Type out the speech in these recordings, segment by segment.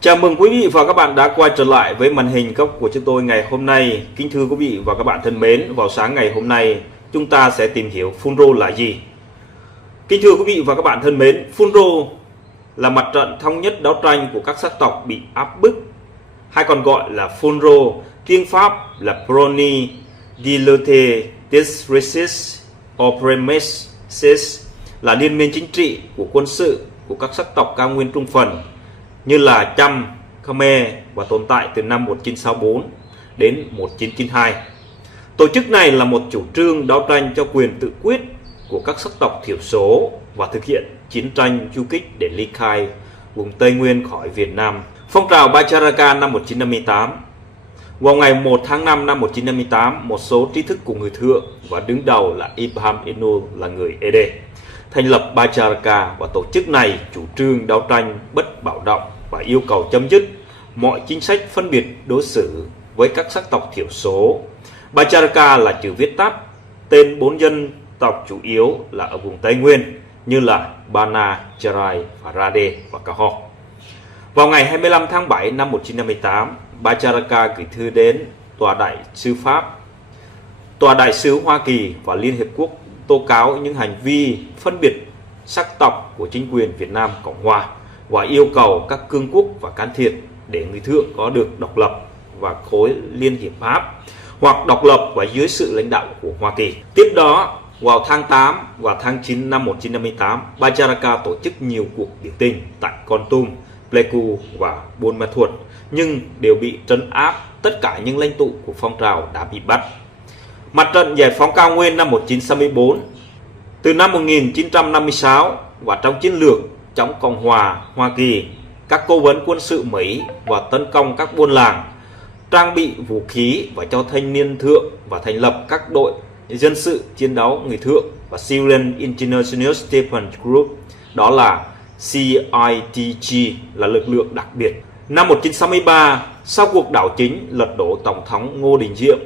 Chào mừng quý vị và các bạn đã quay trở lại với màn hình góc của chúng tôi ngày hôm nay. Kính thưa quý vị và các bạn thân mến, vào sáng ngày hôm nay chúng ta sẽ tìm hiểu Phun-Rô là gì. Kính thưa quý vị và các bạn thân mến, Phun-Rô là mặt trận thống nhất đấu tranh của các sắc tộc bị áp bức, hay còn gọi là Phun-Rô, tiếng Pháp là Bruni de lutte des resistance oppressés, là liên minh chính trị của quân sự của các sắc tộc cao nguyên trung phần như là Chăm, Khmer và tồn tại từ năm 1964 đến 1992. Tổ chức này là một chủ trương đấu tranh cho quyền tự quyết của các sắc tộc thiểu số và thực hiện chiến tranh du kích để ly khai vùng Tây Nguyên khỏi Việt Nam. Phong trào Bacharaka năm 1958. Vào ngày 1 tháng 5 năm 1958, một số trí thức của người Thượng và đứng đầu là Ibrahim Inul là người Ede thành lập Bacharaka, và tổ chức này chủ trương đấu tranh bất bạo động và yêu cầu chấm dứt mọi chính sách phân biệt đối xử với các sắc tộc thiểu số. Bacharaka là chữ viết tắt tên 4 dân tộc chủ yếu là ở vùng Tây Nguyên như là Bana, Charai, Rade và Kaho. Vào ngày 25 tháng 7 năm 1958, Bacharaka gửi thư đến Tòa đại sứ Pháp, Tòa đại sứ Hoa Kỳ và Liên Hiệp Quốc tố cáo những hành vi phân biệt sắc tộc của chính quyền Việt Nam Cộng Hòa và yêu cầu các cương quốc và can thiệp để người Thượng có được độc lập và khối Liên Hiệp Pháp hoặc độc lập và dưới sự lãnh đạo của Hoa Kỳ. Tiếp đó, vào tháng 8 và tháng 9 năm 1958, Bacharaka tổ chức nhiều cuộc biểu tình tại Kon Tum, Pleiku và Buôn Ma Thuột, nhưng đều bị trấn áp. Tất cả những lãnh tụ của phong trào đã bị bắt. Mặt trận giải phóng cao nguyên năm 1964. Từ năm 1956 và trong chiến lược chống Cộng hòa Hoa Kỳ, các cố vấn quân sự Mỹ và tấn công các buôn làng, trang bị vũ khí và cho thanh niên Thượng và thành lập các đội dân sự chiến đấu người Thượng và Civilian International Stephen Group, đó là CITG, là lực lượng đặc biệt. Năm 1963, sau cuộc đảo chính lật đổ Tổng thống Ngô Đình Diệm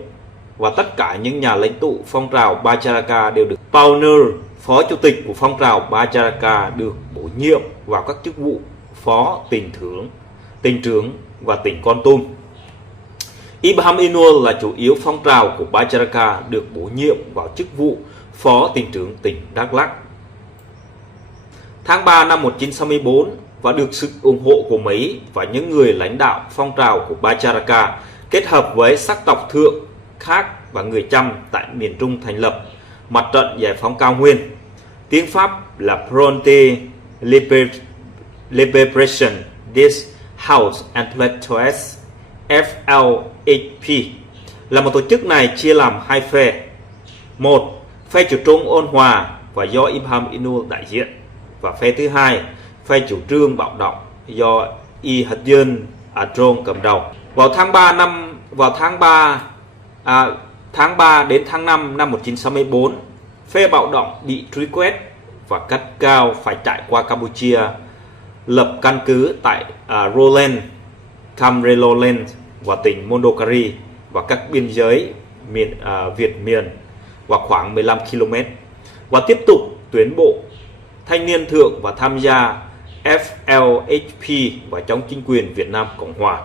và tất cả những nhà lãnh tụ phong trào Bacharaka đều được Pauner, phó chủ tịch của phong trào Bacharaka, được bổ nhiệm vào các chức vụ phó tỉnh trưởng và tỉnh Kon Tum. Ibrahim Inul là chủ yếu phong trào của Bacharaka được bổ nhiệm vào chức vụ phó tỉnh trưởng tỉnh Đắk Lắk. Tháng 3 năm 1964, và được sự ủng hộ của Mỹ và những người lãnh đạo phong trào của Bacharaka kết hợp với sắc tộc Thượng khác và người Chăm tại miền Trung thành lập Mặt trận giải phóng cao nguyên, tiếng Pháp là Fronte Liberation des Hauts and Plateaux, FLHP, là một tổ chức này chia làm hai phe. Một, phe chủ trương ôn hòa và do Ibrahim Inul đại diện, và phe thứ hai, phe chủ trương bạo động do Ihadien Adron cầm đầu. Vào tháng 3 đến tháng 5 năm 1964, phe bạo động bị truy quét và cắt cao phải chạy qua Campuchia, lập căn cứ tại Roland, Camreloland và tỉnh Mondokari và các biên giới Việt miền và khoảng 15 km, và tiếp tục tuyến bộ thanh niên Thượng và tham gia FLHP và chống chính quyền Việt Nam Cộng Hòa.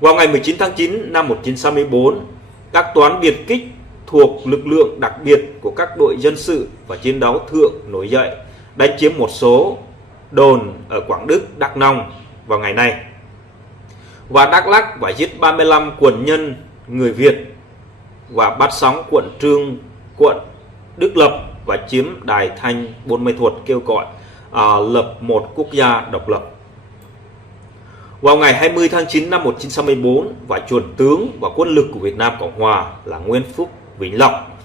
Vào ngày 19 tháng 9 năm 1964, các toán biệt kích thuộc lực lượng đặc biệt của các đội dân sự và chiến đấu Thượng nổi dậy, đánh chiếm một số đồn ở Quảng Đức, Đắk Nông vào ngày này, và Đắk Lắk, và giết 35 quần nhân người Việt và bắt sóng quận Đức Lập và chiếm Đài Thanh, Buôn Ma Thuột, kêu gọi lập một quốc gia độc lập. Vào ngày 20 tháng 9 năm 1964, và chuẩn tướng và quân lực của Việt Nam Cộng Hòa là Nguyên Phúc Vĩnh Lộc,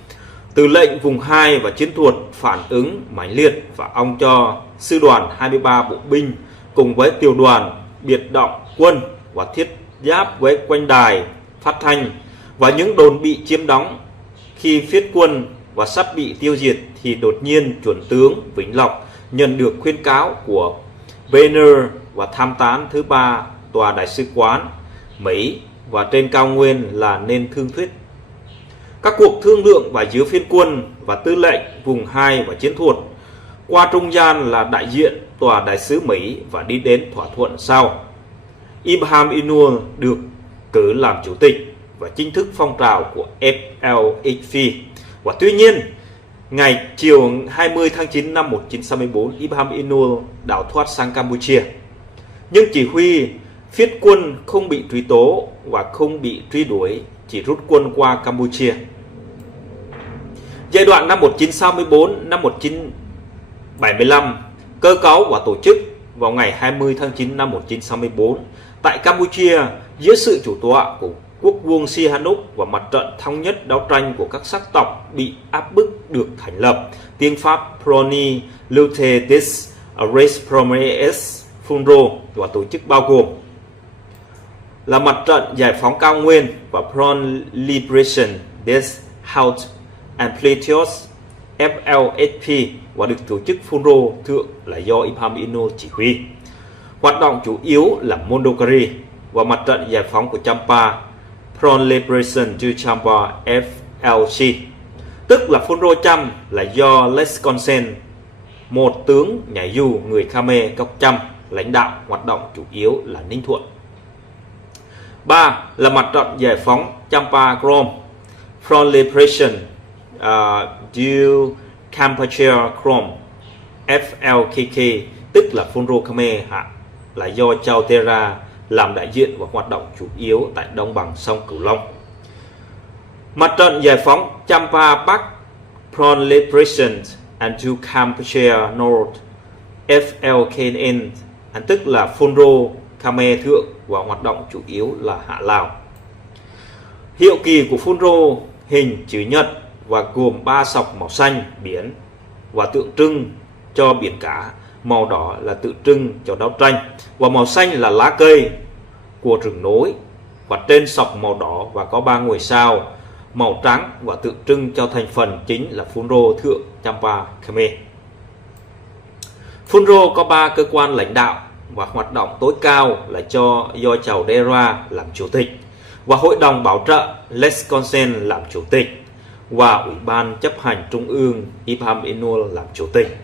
tư lệnh vùng 2 và chiến thuật phản ứng mãnh liệt, và ông cho sư đoàn 23 bộ binh cùng với tiểu đoàn biệt động quân và thiết giáp với quanh đài phát thanh và những đồn bị chiếm đóng. Khi phiết quân và sắp bị tiêu diệt thì đột nhiên chuẩn tướng Vĩnh Lộc nhận được khuyến cáo của Banner và tham tán thứ 3 tòa đại sứ quán Mỹ và trên cao nguyên là nên thương thuyết. Các cuộc thương lượng và giữa phiên quân và tư lệnh vùng 2 và chiến thuật qua trung gian là đại diện tòa đại sứ Mỹ và đi đến thỏa thuận sau. Ibrahim Inul được cử làm chủ tịch và chính thức phong trào của FLHP. Và tuy nhiên, ngày chiều 20 tháng 9 năm 1964, Ibrahim Inul đào thoát sang Campuchia. Nhưng chỉ huy phiết quân không bị truy tố và không bị truy đuổi, chỉ rút quân qua Campuchia. Giai đoạn năm 1964 năm 1975, cơ cấu và tổ chức vào ngày 20 tháng 9 năm 1964 tại Campuchia dưới sự chủ tọa của quốc vương Sihanouk và mặt trận thống nhất đấu tranh của các sắc tộc bị áp bức được thành lập. Tiếng Pháp Prony Lutte des Races Premiers Funro và tổ chức bao gồm là mặt trận giải phóng cao nguyên và Front Liberation des Hautes and Plateaux FLHP và được tổ chức Funro thượng là do Ibrahim Inul chỉ huy. Hoạt động chủ yếu là Mondokari và mặt trận giải phóng của Champa Front Liberation du Champa FLC, tức là Funro Cham là do Lesconsen, một tướng nhảy dù người Khmer gốc Cham lãnh đạo. Hoạt động chủ yếu là Ninh Thuận. 3 là mặt trận giải phóng Champa Krom Front Liberation du Kampuchea Krom FLKK, tức là Funro Khmer hạ là do Chao Tera làm đại diện và hoạt động chủ yếu tại đồng bằng sông Cửu Long. Mặt trận giải phóng Champa Bắc Front Liberation and du Kampuchea North FLKN, tức là Funro Khmer thượng và hoạt động chủ yếu là hạ Lào. Hiệu kỳ của Funro hình chữ nhật và gồm 3 sọc màu xanh biển và tượng trưng cho biển cả, màu đỏ là tượng trưng cho đấu tranh và màu xanh là lá cây của rừng núi, và trên sọc màu đỏ và có 3 ngôi sao màu trắng và tượng trưng cho thành phần chính là Funro thượng Champa Khmer. Funro có 3 cơ quan lãnh đạo và hoạt động tối cao là do Chao Dera làm chủ tịch và hội đồng bảo trợ Lesconsen làm chủ tịch và ủy ban chấp hành trung ương Ibrahim Inul làm chủ tịch.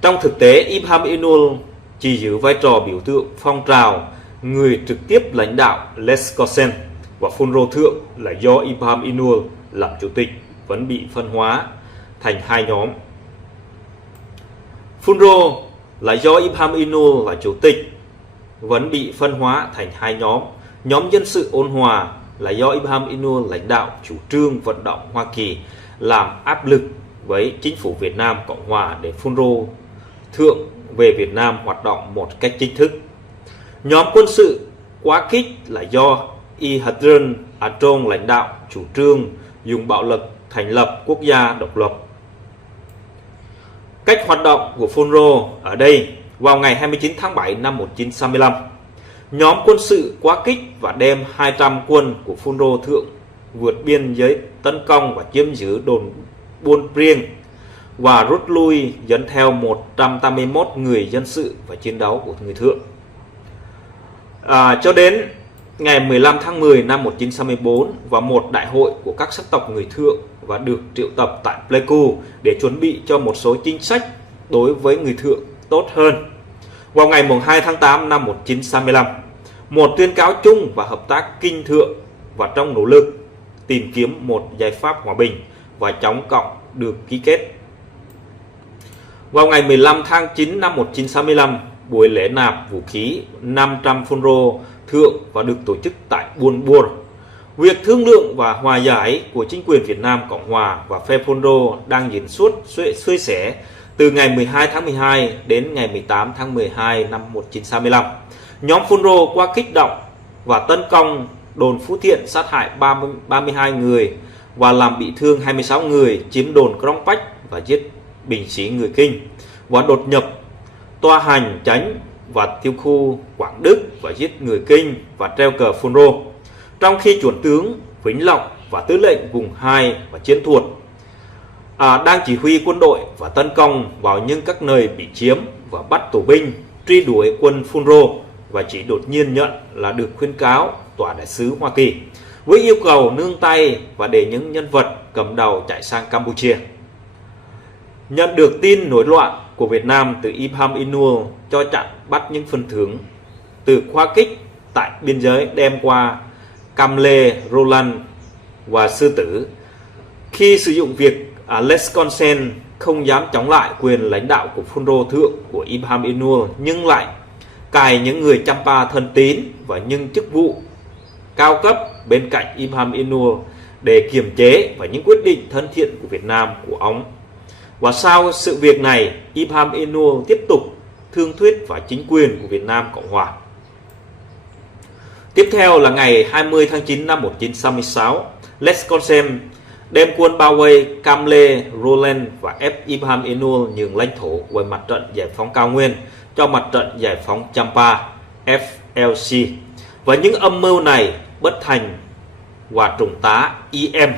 Trong thực tế, Ibrahim Inul chỉ giữ vai trò biểu tượng phong trào, người trực tiếp lãnh đạo Lesconsen và Funro thượng là do Ibrahim Inul làm chủ tịch vẫn bị phân hóa thành 2 nhóm. Funro là do Ibrahim Inul là chủ tịch vẫn bị phân hóa thành 2 nhóm. Nhóm dân sự ôn hòa là do Ibrahim Inul lãnh đạo chủ trương vận động Hoa Kỳ làm áp lực với chính phủ Việt Nam Cộng Hòa để Funro thượng về Việt Nam hoạt động một cách chính thức. Nhóm quân sự quá khích là do Ihadrun Atong lãnh đạo chủ trương dùng bạo lực thành lập quốc gia độc lập. Cách hoạt động của Funro ở đây vào ngày 29 tháng 7 năm 1965, nhóm quân sự quá khích và đem 200 quân của Funro thượng vượt biên giới tấn công và chiếm giữ đồn Buôn Prieng và rút lui dẫn theo 181 người dân sự và chiến đấu của người thượng. Cho đến ngày 15 tháng 10 năm 1964 và một đại hội của các sắc tộc người thượng và được triệu tập tại Pleiku để chuẩn bị cho một số chính sách đối với người thượng tốt hơn. Vào ngày 2 tháng 8 năm 1965, một tuyên cáo chung và hợp tác kinh thượng và trong nỗ lực tìm kiếm một giải pháp hòa bình và chống cộng được ký kết. Vào ngày 15 tháng 9 năm 1965, buổi lễ nạp vũ khí 500 Funro thượng và được tổ chức tại Buôn Bua. Việc thương lượng và hòa giải của chính quyền Việt Nam Cộng Hòa và phe Funro đang diễn suốt xuôi xẻ từ ngày 12 tháng 12 đến ngày 18 tháng 12 năm 1965. Nhóm Funro qua kích động và tấn công đồn Phú Thiện, sát hại 32 người và làm bị thương 26 người, chiếm đồn Krông Pách và giết binh sĩ người Kinh, và đột nhập tòa hành chánh và tiêu khu Quảng Đức và giết người Kinh và treo cờ Funro. Trong khi chuẩn tướng Vĩnh Lộc và tư lệnh vùng 2 và Chiến Thuật đang chỉ huy quân đội và tấn công vào những các nơi bị chiếm và bắt tù binh, truy đuổi quân Funro, và chỉ đột nhiên nhận là được khuyến cáo tòa đại sứ Hoa Kỳ với yêu cầu nương tay và để những nhân vật cầm đầu chạy sang Campuchia. Nhận được tin nổi loạn, của Việt Nam từ Ibrahim Inul cho chặn bắt những phần thưởng từ khoa kích tại biên giới đem qua Cam Lê, Roland và Sư Tử. Khi sử dụng việc Lesconsen không dám chống lại quyền lãnh đạo của phun rô thượng của Ibrahim Inul, nhưng lại cài những người Champa thân tín và những chức vụ cao cấp bên cạnh Ibrahim Inul để kiềm chế và những quyết định thân thiện của Việt Nam của ông. Và sau sự việc này, Ibrahim Inul tiếp tục thương thuyết vào chính quyền của Việt Nam Cộng Hòa. Tiếp theo là ngày 20 tháng 9 năm 1966, Lesconsen đem quân bao vây Cam Lê, Roland và ép Ibrahim Inul nhường lãnh thổ với mặt trận giải phóng cao nguyên cho mặt trận giải phóng Champa FLC. Và những âm mưu này bất thành, và Trung tá IM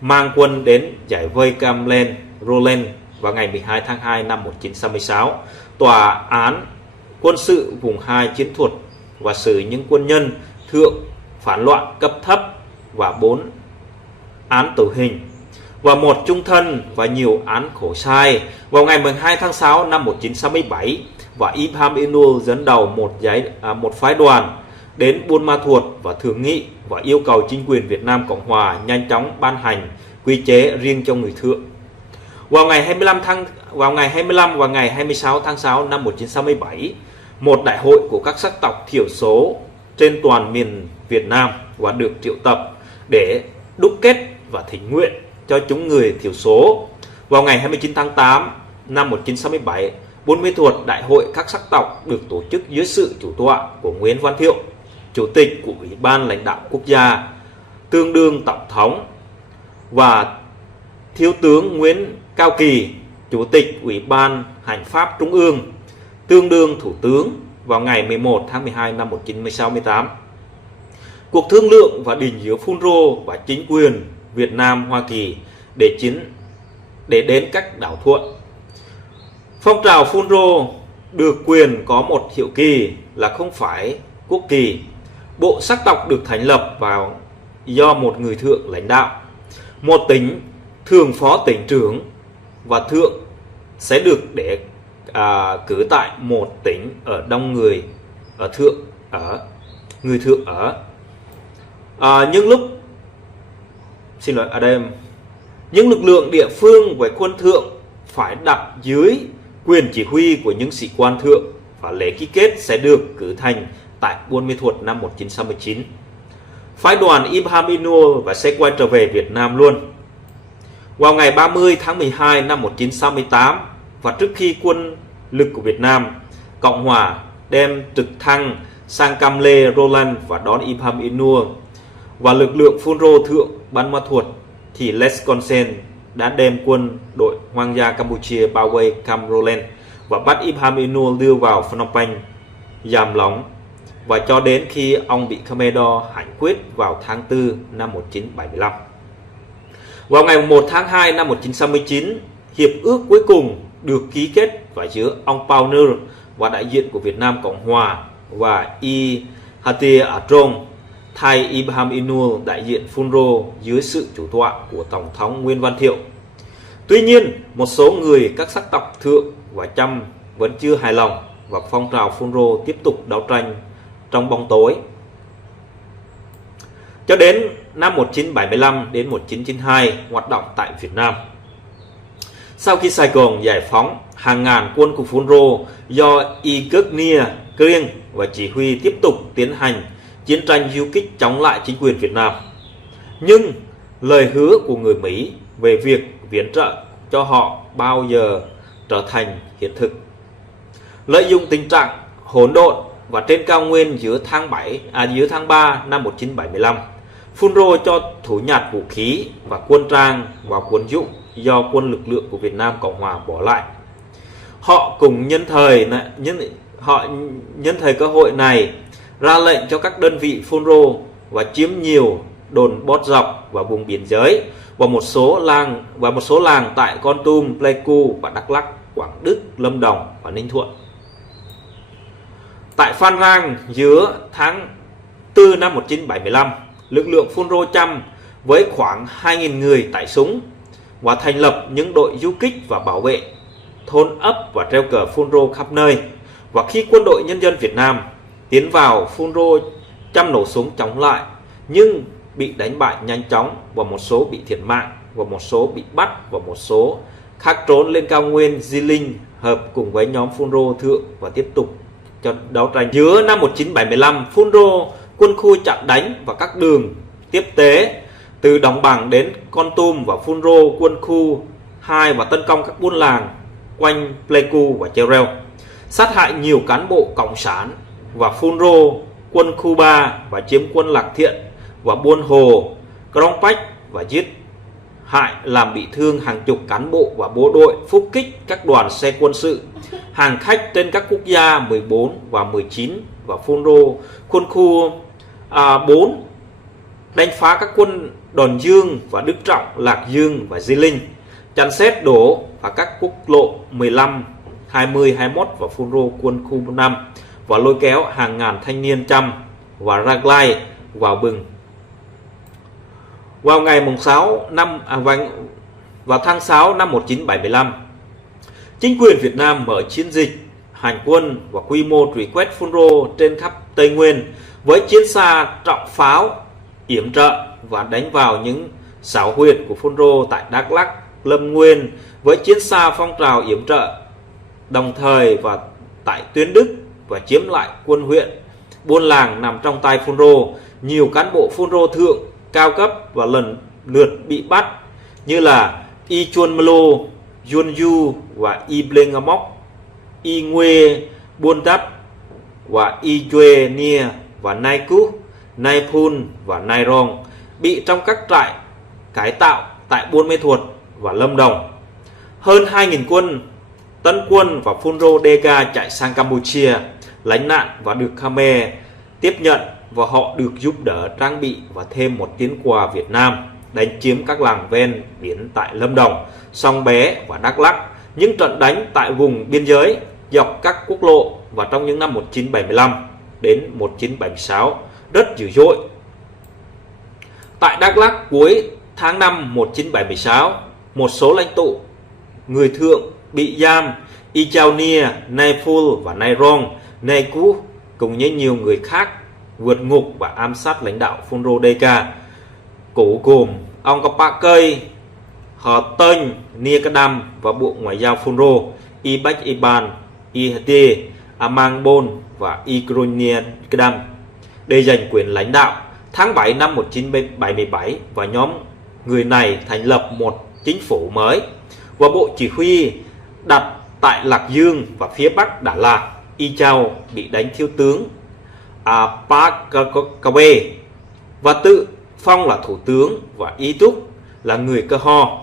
mang quân đến giải vây Cam Lê, Roland vào ngày 12 tháng 2 năm 1966. Tòa án quân sự vùng 2 chiến thuật và xử những quân nhân thượng phản loạn cấp thấp và 4 án tử hình và 1 chung thân và nhiều án khổ sai vào ngày 12 tháng 6 năm 1967. Và Ibrahim Inul dẫn đầu một phái đoàn đến Buôn Ma Thuột và thương nghị và yêu cầu chính quyền Việt Nam Cộng Hòa nhanh chóng ban hành quy chế riêng cho người thượng. Vào ngày 25 và ngày 26 tháng 6 năm 1967, một đại hội của các sắc tộc thiểu số trên toàn miền Việt Nam và được triệu tập để đúc kết và thỉnh nguyện cho chúng người thiểu số. Vào ngày 29 tháng 8 năm 1967, Buôn Ma Thuột đại hội các sắc tộc được tổ chức dưới sự chủ tọa của Nguyễn Văn Thiệu, Chủ tịch của Ủy ban lãnh đạo quốc gia, tương đương Tổng thống, và Thiếu tướng Nguyễn Cao Kỳ, Chủ tịch Ủy ban Hành pháp Trung ương, tương đương Thủ tướng vào ngày 11 tháng 12 năm 1968. Cuộc thương lượng và định giữa phun rô và chính quyền Việt Nam Hoa Kỳ để đến cách đảo thuận. Phong trào phun rô được quyền có một hiệu kỳ là không phải quốc kỳ. Bộ sắc tộc được thành lập vào do một người thượng lãnh đạo. Một tỉnh thường phó tỉnh trưởng và thượng sẽ được để cử tại một tỉnh ở đông người ở thượng ở người thượng ở. Những lực lượng địa phương với quân thượng phải đặt dưới quyền chỉ huy của những sĩ quan thượng, và lễ ký kết sẽ được cử thành tại Buôn Ma Thuột năm 1969. Phái đoàn Ibrahim Inul và sẽ quay trở về Việt Nam luôn. Vào ngày 30 tháng 12 năm 1968, và trước khi quân lực của Việt Nam Cộng Hòa đem trực thăng sang Cam Lê, Roland và đón Ibrahim Inul và lực lượng phun rô thượng Buôn Ma Thuột, thì Lesconsen đã đem quân đội Hoàng gia Campuchia bao vây Cam Roland và bắt Ibrahim Inul đưa vào Phnom Penh giam lỏng, và cho đến khi ông bị Khmer Đỏ hành quyết vào tháng 4 năm 1975. Vào ngày 1 tháng 2 năm 1969, hiệp ước cuối cùng được ký kết và giữa ông Pauner và đại diện của Việt Nam Cộng Hòa và Y Hatia Atron thay Ibrahim Inul đại diện phun rô dưới sự chủ tọa của Tổng thống Nguyễn Văn Thiệu. Tuy nhiên, một số người các sắc tộc thượng và Chăm vẫn chưa hài lòng, và phong trào phun rô tiếp tục đấu tranh trong bóng tối. Cho đến năm 1975 đến 1992 hoạt động tại Việt Nam. Sau khi Sài Gòn giải phóng, hàng ngàn quân của phun rô do Igenia Krieng và chỉ huy tiếp tục tiến hành chiến tranh du kích chống lại chính quyền Việt Nam. Nhưng lời hứa của người Mỹ về việc viện trợ cho họ bao giờ trở thành hiện thực. Lợi dụng tình trạng hỗn độn và trên cao nguyên giữa tháng 3 năm 1975, phun rô cho thủ nhặt vũ khí và quân trang và quân dụng do quân lực lượng của Việt Nam Cộng Hòa bỏ lại. Họ cùng nhân thời cơ hội này ra lệnh cho các đơn vị phun rô và chiếm nhiều đồn bót dọc và vùng biên giới và một số làng tại Kon Tum, Pleiku và Đắk Lắk, Quảng Đức, Lâm Đồng và Ninh Thuận. Tại Phan Rang giữa tháng 4 năm 1975, lực lượng phun rô Chăm với khoảng 2.000 người tải súng và thành lập những đội du kích và bảo vệ thôn ấp và treo cờ phun rô khắp nơi. Và khi quân đội nhân dân Việt Nam tiến vào phun rô chăm nổ súng chống lại, nhưng bị đánh bại nhanh chóng, và một số bị thiệt mạng, và một số bị bắt, và một số khác trốn lên cao nguyên Di Linh hợp cùng với nhóm phun rô thượng và tiếp tục cho đấu tranh. Giữa năm 1975, phun rô quân khu chặn đánh vào các đường tiếp tế từ Đồng Bằng đến Kon Tum, và phun rô quân khu 2 và tấn công các buôn làng quanh Pleiku và Cheo Reo, sát hại nhiều cán bộ cộng sản. Và phun rô quân khu 3 và chiếm quân Lạc Thiện và Buôn Hồ, Krông Pách, và giết hại làm bị thương hàng chục cán bộ và bộ đội, phục kích các đoàn xe quân sự, hàng khách trên các quốc gia 14 và 19. Và phun rô quân khu 4 đánh phá các quân Đòn Dương và Đức Trọng, Lạc Dương và Di Linh, chặn xét đổ và các quốc lộ 15, 20, 21 và phun rô quân khu 5 và lôi kéo hàng ngàn thanh niên Chăm và Raglai vào bừng. Vào ngày vào tháng 6 năm 1975, chính quyền Việt Nam mở chiến dịch hành quân và quy mô truy quét phun rô trên khắp Tây Nguyên với chiến xa trọng pháo yểm trợ và đánh vào những xảo huyệt của phun rô tại Đắk Lắk, Lâm Nguyên với chiến xa phong trào yểm trợ, đồng thời và tại Tuyến Đức và chiếm lại quân huyện, buôn làng nằm trong tay phun rô. Nhiều cán bộ phun rô thượng cao cấp và lần lượt bị bắt như là Y Chuan Mlo, Yuan Yu và Y Blengamok, Y Nguê Buôn Đắp và Y Chue Nia và Nai Cú, Nai Phun và Nai Rong bị trong các trại cải tạo tại Buôn Mê Thuột và Lâm Đồng. Hơn 2.000 quân Tân quân và phun rô Dega chạy sang Campuchia lánh nạn và được Khmer tiếp nhận, và họ được giúp đỡ trang bị và thêm một tiến quà Việt Nam đánh chiếm các làng ven biển tại Lâm Đồng, Song Bé và Đắk Lắk. Những trận đánh tại vùng biên giới dọc các quốc lộ và trong những năm 1975 đến 1976 rất dữ dội. Tại Đắk Lắk cuối tháng 5 1976, một số lãnh tụ người thượng bị giam, Y Chao Nia, Nai Phul và Nai Rong, Nai Cú cùng với nhiều người khác vượt ngục và ám sát lãnh đạo phun rô Dega, cổ gồm ông Capa Cây, Họ Tênh, Nia Kadam và Bộ Ngoại giao phun rô, Y Bách Iban, Y Hati, Amang Bon và Y Kronia Kadam để giành quyền lãnh đạo. Tháng 7 năm 1977, và nhóm người này thành lập một chính phủ mới và bộ chỉ huy đặt tại Lạc Dương và phía Bắc Đà Lạt. Y Chao bị đánh thiếu tướng Park Kawe và tự phong là thủ tướng, và Y Túc là người Cơ Ho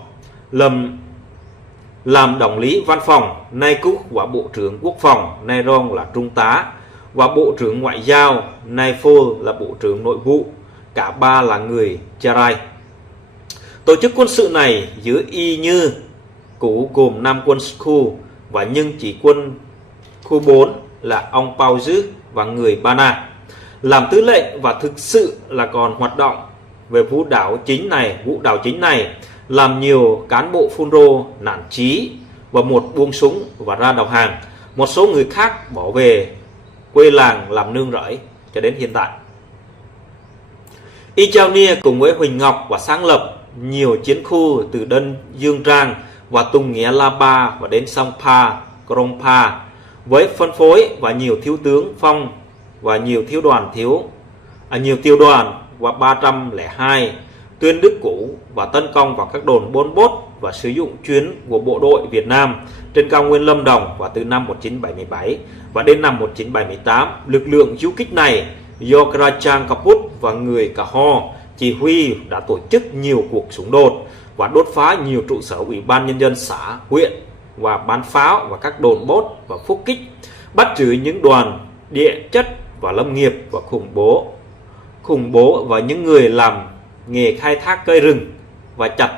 làm đồng lý văn phòng, Nai Cúc và bộ trưởng quốc phòng, Nai Rong là trung tá và bộ trưởng ngoại giao, Nai Phol là bộ trưởng nội vụ, cả ba là người Charai. Tổ chức quân sự này giữa Y Như Cũ gồm 5 quân khu, và nhưng chỉ quân khu 4 là ông Pao Dư và người Bana làm tư lệnh, và thực sự là còn hoạt động về vũ đạo chính này làm nhiều cán bộ phun rô nản chí và một buông súng và ra đầu hàng. Một số người khác bỏ về quê làng làm nương rẫy cho đến hiện tại. Y Chao Nia cùng với Huỳnh Ngọc và sáng lập nhiều chiến khu từ Đơn Dương Trang và Tùng Nghĩa La Ba và đến sông Pa, Krông Pa với phân phối và nhiều thiếu tướng phong và nhiều tiểu đoàn và 302 Tuyên Đức cũ, và tấn công vào các đồn Pol Pot và sử dụng chuyến của bộ đội Việt Nam trên cao nguyên Lâm Đồng. Và từ năm 1977 và đến năm 1978, lực lượng du kích này do Krachang Kaput và người Cà Ho chỉ huy đã tổ chức nhiều cuộc xung đột và đốt phá nhiều trụ sở ủy ban nhân dân xã, huyện và bán pháo và các đồn bốt và phục kích, bắt giữ những đoàn địa chất và lâm nghiệp và khủng bố và những người làm nghề khai thác cây rừng, và chặt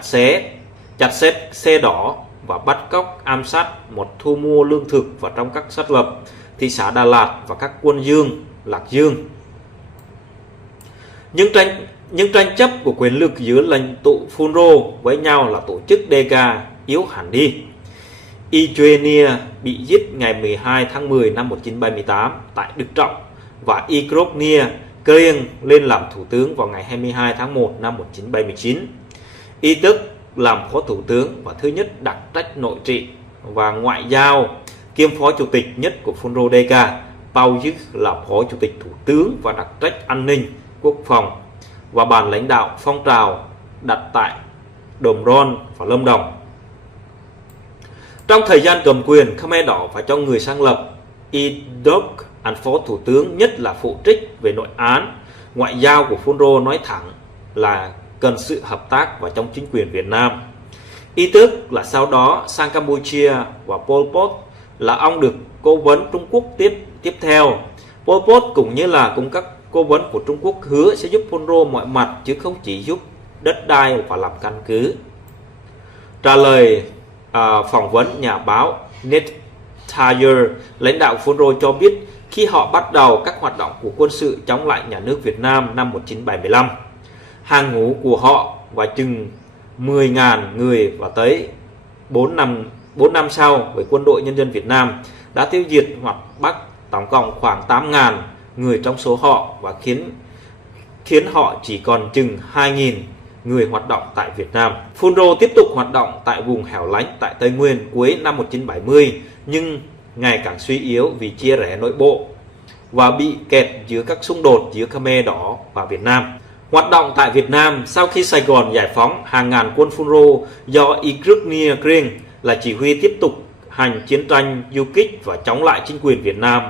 xếp xe đỏ và bắt cóc ám sát một thu mua lương thực vào trong các sát lập thị xã Đà Lạt và các quân Lạc Dương. Những tranh chấp của quyền lực giữa lãnh tụ phun rô với nhau là tổ chức Dega yếu hẳn đi. Eugenia bị giết ngày 12 tháng 10 năm 1978 tại Đức Trọng và Igropnia Krieng lên làm thủ tướng vào ngày 22 tháng 1 năm 1979. Y tức làm phó thủ tướng và thứ nhất đặc trách nội trị và ngoại giao, kiêm phó chủ tịch nhất của Phunro Deka. Pau Dức là phó chủ tịch thủ tướng và đặc trách an ninh, quốc phòng và ban lãnh đạo phong trào đặt tại Đồm Ron và Lâm Đồng. Trong thời gian cầm quyền, Khmer Đỏ phải cho người sáng lập Idok ăn phó thủ tướng, nhất là phụ trách về nội án. Ngoại giao của Phunro nói thẳng là cần sự hợp tác và trong chính quyền Việt Nam. Y tức là sau đó sang Campuchia và Pol Pot là ông được cố vấn Trung Quốc tiếp theo. Pol Pot cũng như là cùng các cố vấn của Trung Quốc hứa sẽ giúp Phunro mọi mặt chứ không chỉ giúp đất đai và làm căn cứ. Trả lời phỏng vấn nhà báo Ned Tyer, lãnh đạo Phunro cho biết khi họ bắt đầu các hoạt động của quân sự chống lại nhà nước Việt Nam năm 1975, hàng ngũ của họ và chừng 10.000 người và tới 4 năm sau với quân đội nhân dân Việt Nam đã tiêu diệt hoặc bắt tổng cộng khoảng 8.000 người trong số họ và khiến họ chỉ còn chừng 2.000 người hoạt động tại Việt Nam. Phunro tiếp tục hoạt động tại vùng hẻo lánh tại Tây Nguyên cuối năm 1970 nhưng ngày càng suy yếu vì chia rẽ nội bộ và bị kẹt giữa các xung đột giữa Khmer Đỏ và Việt Nam. Hoạt động tại Việt Nam sau khi Sài Gòn giải phóng, hàng ngàn quân Phunro do Igropnia Krieng là chỉ huy tiếp tục hành chiến tranh du kích và chống lại chính quyền Việt Nam